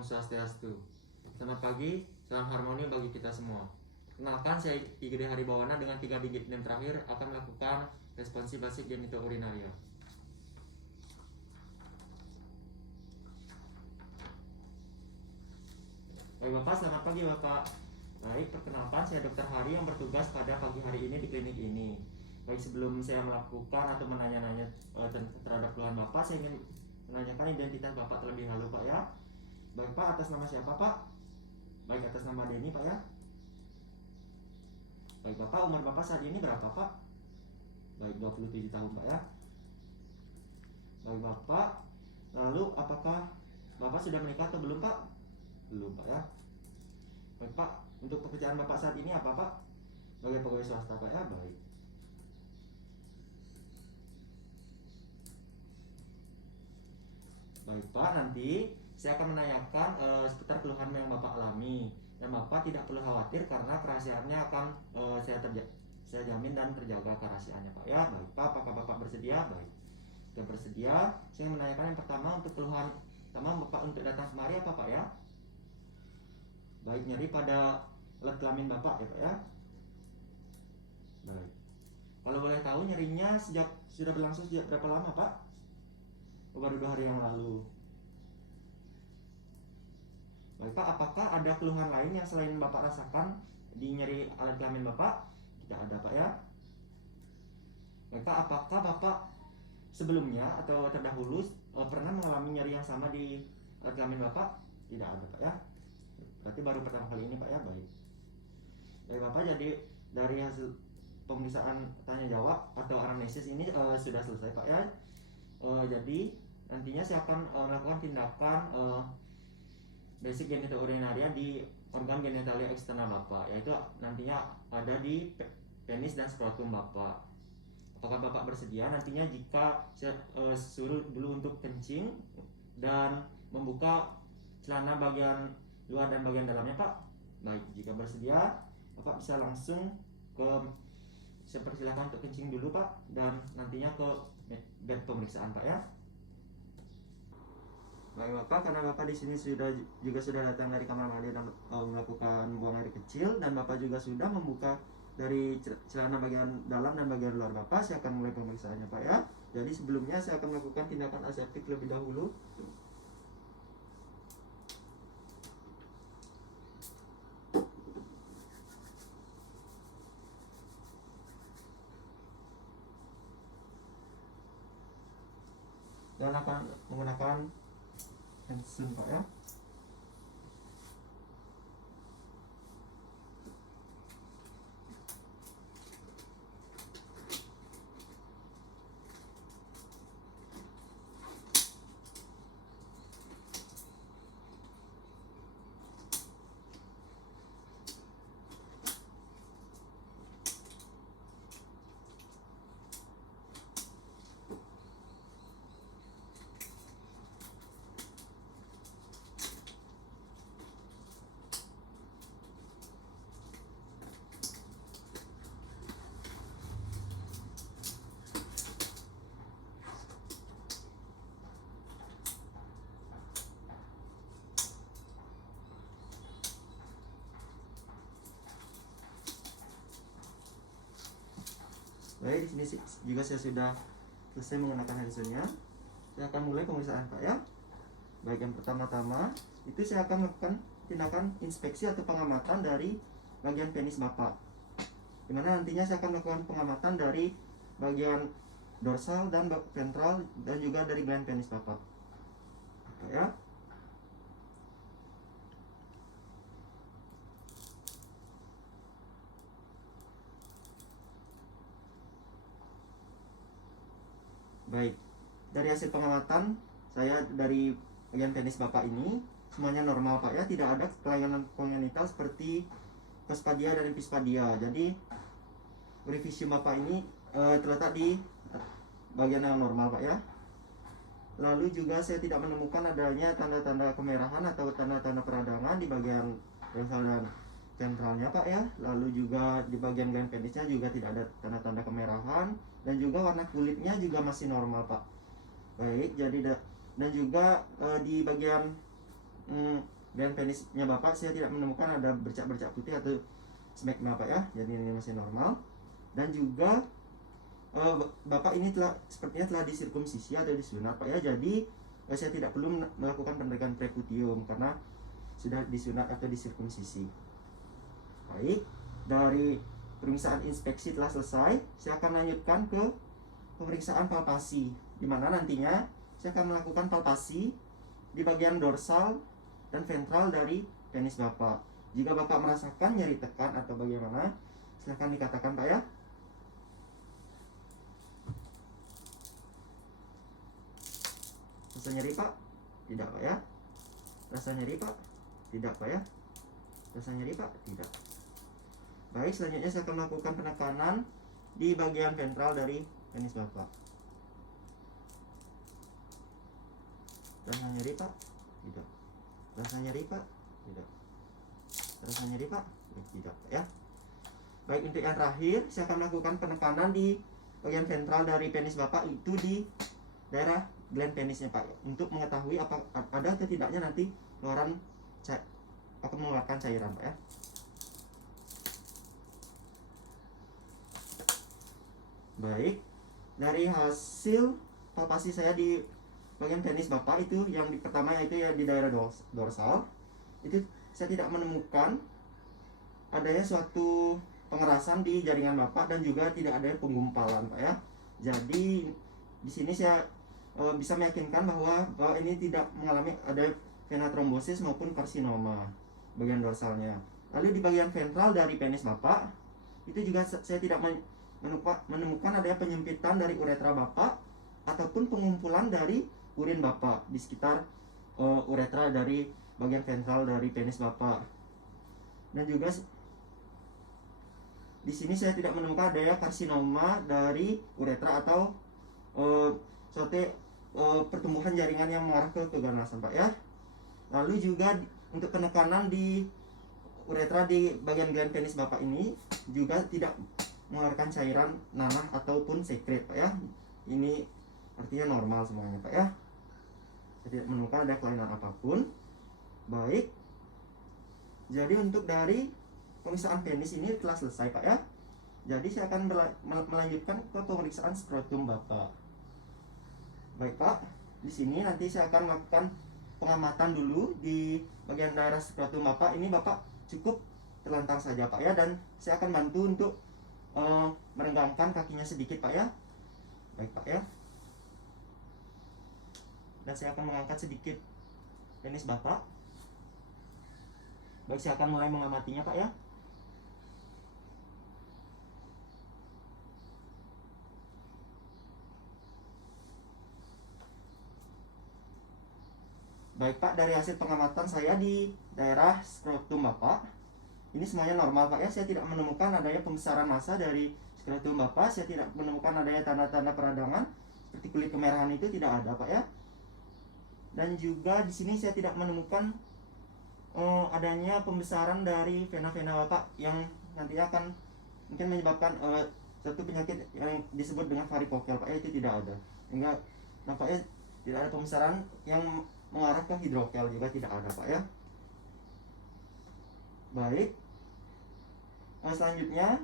Om Swastiastu. Selamat pagi, salam harmoni bagi kita semua. Kenalkan, saya Igede Haribawana dengan 3 digit NIM terakhir akan melakukan responsi basic genitourinaria. Baik Bapak, selamat pagi Bapak. Baik, perkenalkan saya Dr. Hari yang bertugas pada pagi hari ini di klinik ini. Baik, sebelum saya melakukan atau menanya-nanya terhadap keluhan Bapak, saya ingin menanyakan identitas Bapak terlebih dahulu Pak ya. Baik Pak, atas nama siapa Pak? Baik, atas nama Denny Pak ya. Baik Bapak, umur Bapak saat ini berapa Pak? Baik, 27 tahun Pak ya. Baik Bapak, lalu apakah Bapak sudah menikah atau belum Pak? Belum Pak ya. Baik Pak, untuk pekerjaan Bapak saat ini apa Pak? Sebagai pegawai swasta Pak ya. Baik. Baik Pak, nanti saya akan menanyakan seputar keluhan yang Bapak alami. Dan Bapak tidak perlu khawatir karena kerahasiaannya akan saya jamin dan terjaga kerahasiaannya Pak ya. Baik Pak, apakah Bapak bersedia? Baik. Jika bersedia, saya ingin menanyakan yang pertama untuk keluhan pertama Bapak untuk datang kemari apa Pak ya? Baik, nyeri pada alat kelamin Bapak ya Pak ya. Baik. Kalau boleh tahu nyerinya sudah berlangsung sejak berapa lama Pak? Baru 2 hari yang lalu. Baik Pak, apakah ada keluhan lain yang selain Bapak rasakan di nyeri alat kelamin Bapak? Tidak ada Pak ya. Baik Pak, apakah Bapak sebelumnya atau terdahulu pernah mengalami nyeri yang sama di alat kelamin Bapak? Tidak ada Pak ya. Berarti baru pertama kali ini Pak ya. Baik. Baik Bapak, jadi dari hasil pemeriksaan tanya jawab atau anamnesis ini sudah selesai Pak ya. Jadi nantinya saya akan melakukan tindakan basic genitourinaria di organ genitalia eksternal Bapak, yaitu nantinya ada di penis dan skrotum Bapak. Apakah Bapak bersedia nantinya jika saya suruh dulu untuk kencing dan membuka celana bagian luar dan bagian dalamnya Pak? Baik, jika bersedia Bapak bisa langsung saya persilahkan untuk kencing dulu Pak, dan nantinya ke bed pemeriksaan Pak ya. Baik Bapak, karena Bapak di sini sudah datang dari kamar mandi dan melakukan buang air kecil, dan Bapak juga sudah membuka dari celana bagian dalam dan bagian luar Bapak, saya akan mulai pemeriksaannya Pak ya. Jadi sebelumnya saya akan melakukan tindakan aseptik lebih dahulu. Dan akan menggunakan Hansen Pak ya. Baik, di sini juga saya sudah selesai menggunakan handsennya. Saya akan mulai pemeriksaan Pak ya. Baik, yang pertama-tama itu saya akan melakukan tindakan inspeksi atau pengamatan dari bagian penis Bapak, dimana nantinya saya akan melakukan pengamatan dari bagian dorsal dan ventral dan juga dari gland penis Bapak ya. Baik, dari hasil pengamatan saya dari bagian penis Bapak ini semuanya normal Pak ya, tidak ada kelainan kongenital seperti cospadia dan epispadia. Jadi orificium Bapak ini terletak di bagian yang normal Pak ya. Lalu juga saya tidak menemukan adanya tanda-tanda kemerahan atau tanda-tanda peradangan di bagian dorsal dan ventralnya Pak ya. Lalu juga di bagian gland penisnya juga tidak ada tanda-tanda kemerahan, dan juga warna kulitnya juga masih normal Pak. Baik, jadi dan juga di bagian gland penisnya Bapak saya tidak menemukan ada bercak-bercak putih atau smegma Pak ya, jadi ini masih normal. Dan juga Bapak ini sepertinya telah disirkumsisi atau disunat Pak ya, jadi saya tidak perlu melakukan pendekan preputium karena sudah disunat atau disirkumsisi. Baik, dari pemeriksaan inspeksi telah selesai, saya akan lanjutkan ke pemeriksaan palpasi, di mana nantinya saya akan melakukan palpasi di bagian dorsal dan ventral dari penis Bapak. Jika Bapak merasakan nyeri tekan atau bagaimana, silahkan dikatakan Pak ya. Rasa nyeri Pak? Tidak Pak ya. Rasa nyeri Pak? Tidak Pak ya. Rasa nyeri Pak? Tidak. Baik, selanjutnya saya akan melakukan penekanan di bagian ventral dari penis Bapak. Rasa nyeri Pak? Tidak. Rasa nyeri Pak? Tidak. Rasa nyeri Pak? Tidak Pak ya. Baik, untuk yang terakhir saya akan melakukan penekanan di bagian ventral dari penis Bapak, itu di daerah gland penisnya Pak, untuk mengetahui apa ada atau tidaknya nanti keluaran akan mengeluarkan cairan Pak ya. Baik, dari hasil palpasi saya di bagian penis Bapak itu, yang pertama yaitu ya di daerah dorsal, itu saya tidak menemukan adanya suatu pengerasan di jaringan Bapak dan juga tidak ada penggumpalan Pak ya. Jadi di sini saya bisa meyakinkan bahwa ini tidak mengalami ada vena trombosis maupun karsinoma bagian dorsalnya. Lalu di bagian ventral dari penis Bapak itu juga saya tidak menemukan adanya penyempitan dari uretra Bapak ataupun pengumpulan dari urin Bapak di sekitar uretra dari bagian ventral dari penis Bapak. Dan juga di sini saya tidak menemukan adanya karsinoma dari uretra atau suatu pertumbuhan jaringan yang mengarah ke keganasan Pak ya. Lalu juga untuk penekanan di uretra di bagian gland penis Bapak ini juga tidak mengeluarkan cairan nanah ataupun sekret Pak ya. Ini artinya normal semuanya Pak ya. Saya tidak menemukan ada kelainan apapun. Baik, jadi untuk dari pemeriksaan penis ini telah selesai Pak ya. Jadi saya akan melanjutkan ke pemeriksaan skrotum Bapak. Baik Pak, di sini nanti saya akan melakukan pengamatan dulu di bagian daerah skrotum Bapak. Ini Bapak cukup terlentang saja Pak ya, dan saya akan bantu untuk merenggangkan kakinya sedikit Pak ya. Baik Pak ya. Dan saya akan mengangkat sedikit penis Bapak. Baik, saya akan mulai mengamatinya Pak ya. Baik Pak, dari hasil pengamatan saya di daerah skrotum Bapak, ini semuanya normal Pak ya. Saya tidak menemukan adanya pembesaran massa dari skrotum Bapak. Saya tidak menemukan adanya tanda-tanda peradangan seperti kulit kemerahan, itu tidak ada Pak ya. Dan juga di sini saya tidak menemukan adanya pembesaran dari vena-vena Bapak yang nantinya akan mungkin menyebabkan satu penyakit yang disebut dengan varikokel Pak ya, itu tidak ada. Sehingga nampaknya tidak ada pembesaran yang mengarah ke hidrokel, juga tidak ada Pak ya. Baik, selanjutnya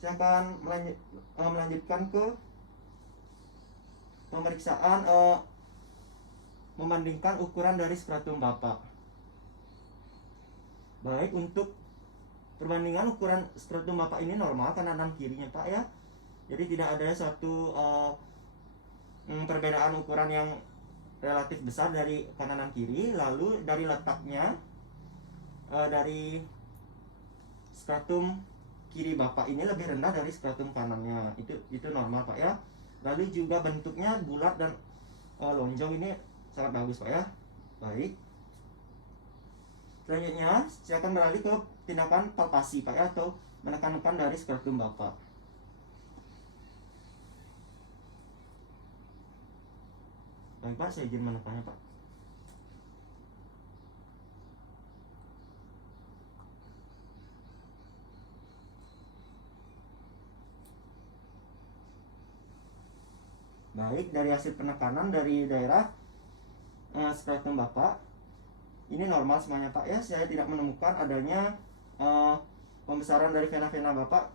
saya akan melanjutkan ke pemeriksaan membandingkan ukuran dari skrotum Bapak. Baik, untuk perbandingan ukuran skrotum Bapak ini normal kanan kirinya Pak ya. Jadi tidak ada suatu perbedaan ukuran yang relatif besar dari kanan kiri. Lalu dari letaknya dari skrotum kiri Bapak ini lebih rendah dari skrotum kanannya, itu normal Pak ya. Lalu juga bentuknya bulat dan lonjong, ini sangat bagus Pak ya. Baik, selanjutnya saya akan beralih ke tindakan palpasi Pak ya, atau menekan-nekan dari skrotum Bapak. Baik Pak, saya izin menekannya Pak. Baik, dari hasil penekanan dari daerah skrotum Bapak, ini normal semuanya Pak ya. Saya tidak menemukan adanya pembesaran dari vena-vena Bapak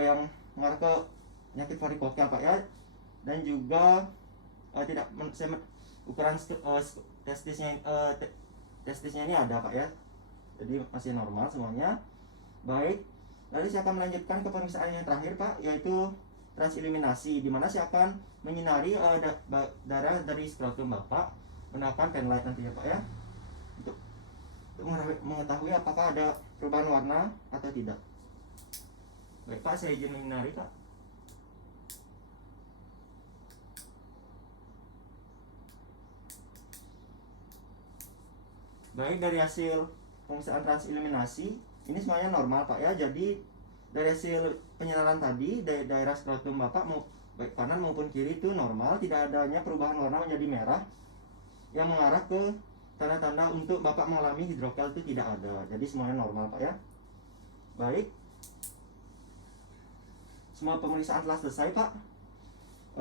yang mengarah ke penyakit varikokel Pak ya. Dan juga ukuran testisnya ini ada Pak ya. Jadi masih normal semuanya. Baik, lalu saya akan melanjutkan ke pemeriksaan yang terakhir Pak, yaitu transilluminasi, di mana saya akan menyinari darah dari skrotum Bapak menggunakan penlight nanti ya Pak ya, untuk mengetahui apakah ada perubahan warna atau tidak. Baik Pak, saya izin menyinari Pak. Baik, dari hasil pemeriksaan transilluminasi ini semuanya normal Pak ya. Jadi dari hasil penyinaran tadi, daerah skrotum Bapak baik kanan maupun kiri itu normal, tidak adanya perubahan warna menjadi merah yang mengarah ke tanda-tanda untuk Bapak mengalami hidrokel, itu tidak ada. Jadi semuanya normal Pak ya. Baik, semua pemeriksaan telah selesai Pak.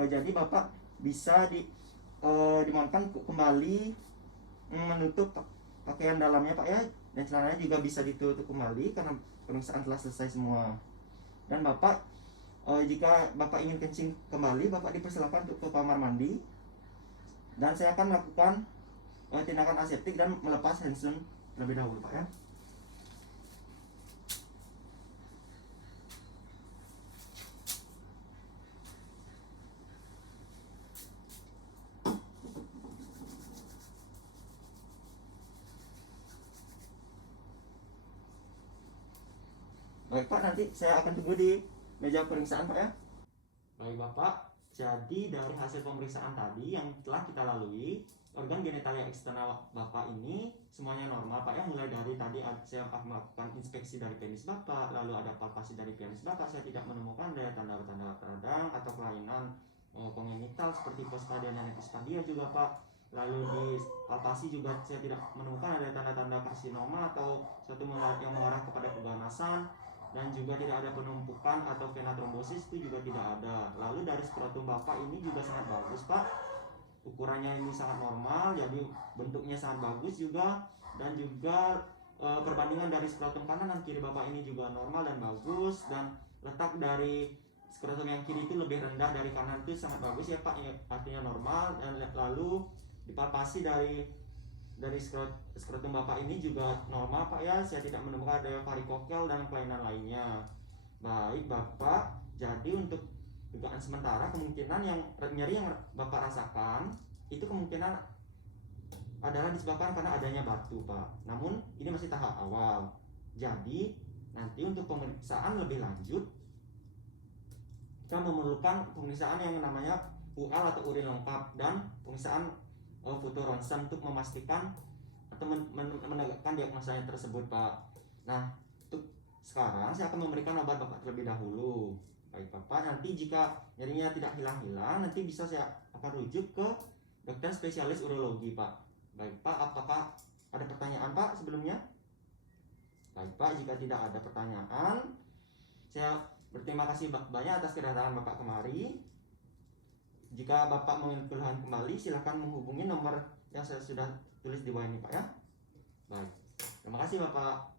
Jadi Bapak bisa dimohonkan kembali menutup pakaian dalamnya Pak ya, dan celananya juga bisa ditutup kembali karena pemeriksaan telah selesai semua. Dan Bapak jika Bapak ingin kencing kembali, Bapak dipersilakan untuk ke kamar mandi, dan saya akan melakukan tindakan aseptik dan melepas handsun terlebih dahulu Pak ya. Baik Pak, nanti saya akan tunggu di meja pemeriksaan Pak ya. Baik Bapak, jadi dari hasil pemeriksaan tadi yang telah kita lalui, organ genitalia eksternal Bapak ini semuanya normal Pak ya. Mulai dari tadi saya akan melakukan inspeksi dari penis Bapak, lalu ada palpasi dari penis Bapak, saya tidak menemukan ada tanda-tanda radang atau kelainan kongenital seperti postpadia dan epispadia juga Pak. Lalu di palpasi juga saya tidak menemukan ada tanda-tanda karsinoma atau suatu yang mengarah kepada keganasan, dan juga tidak ada penumpukan atau vena trombosis, itu juga tidak ada. Lalu dari skrotum Bapak ini juga sangat bagus Pak, ukurannya ini sangat normal, jadi bentuknya sangat bagus juga, dan juga perbandingan dari skrotum kanan dan kiri Bapak ini juga normal dan bagus, dan letak dari skrotum yang kiri itu lebih rendah dari kanan, itu sangat bagus ya Pak ya, artinya normal. Dan lalu dipalpasi dari skrotum Bapak ini juga normal Pak ya, saya tidak menemukan ada varikokel dan kelainan lainnya. Baik Bapak, jadi untuk dugaan sementara kemungkinan yang nyeri yang Bapak rasakan itu kemungkinan adalah disebabkan karena adanya batu Pak. Namun ini masih tahap awal, jadi nanti untuk pemeriksaan lebih lanjut kita memerlukan pemeriksaan yang namanya UL atau urin lengkap, dan pemeriksaan foto ronsen untuk memastikan atau menegakkan diagnosanya tersebut Pak. Nah, untuk sekarang saya akan memberikan obat Bapak terlebih dahulu. Baik Bapak, nanti jika nyerinya tidak hilang-hilang, nanti bisa saya akan rujuk ke dokter spesialis urologi Pak. Baik Pak, apakah ada pertanyaan Pak sebelumnya? Baik Pak, jika tidak ada pertanyaan, saya berterima kasih banyak atas kedatangan Bapak kemari. Jika Bapak mau keluhan kembali, silakan menghubungi nomor yang saya sudah tulis di bawah ini Pak ya. Baik, terima kasih Bapak.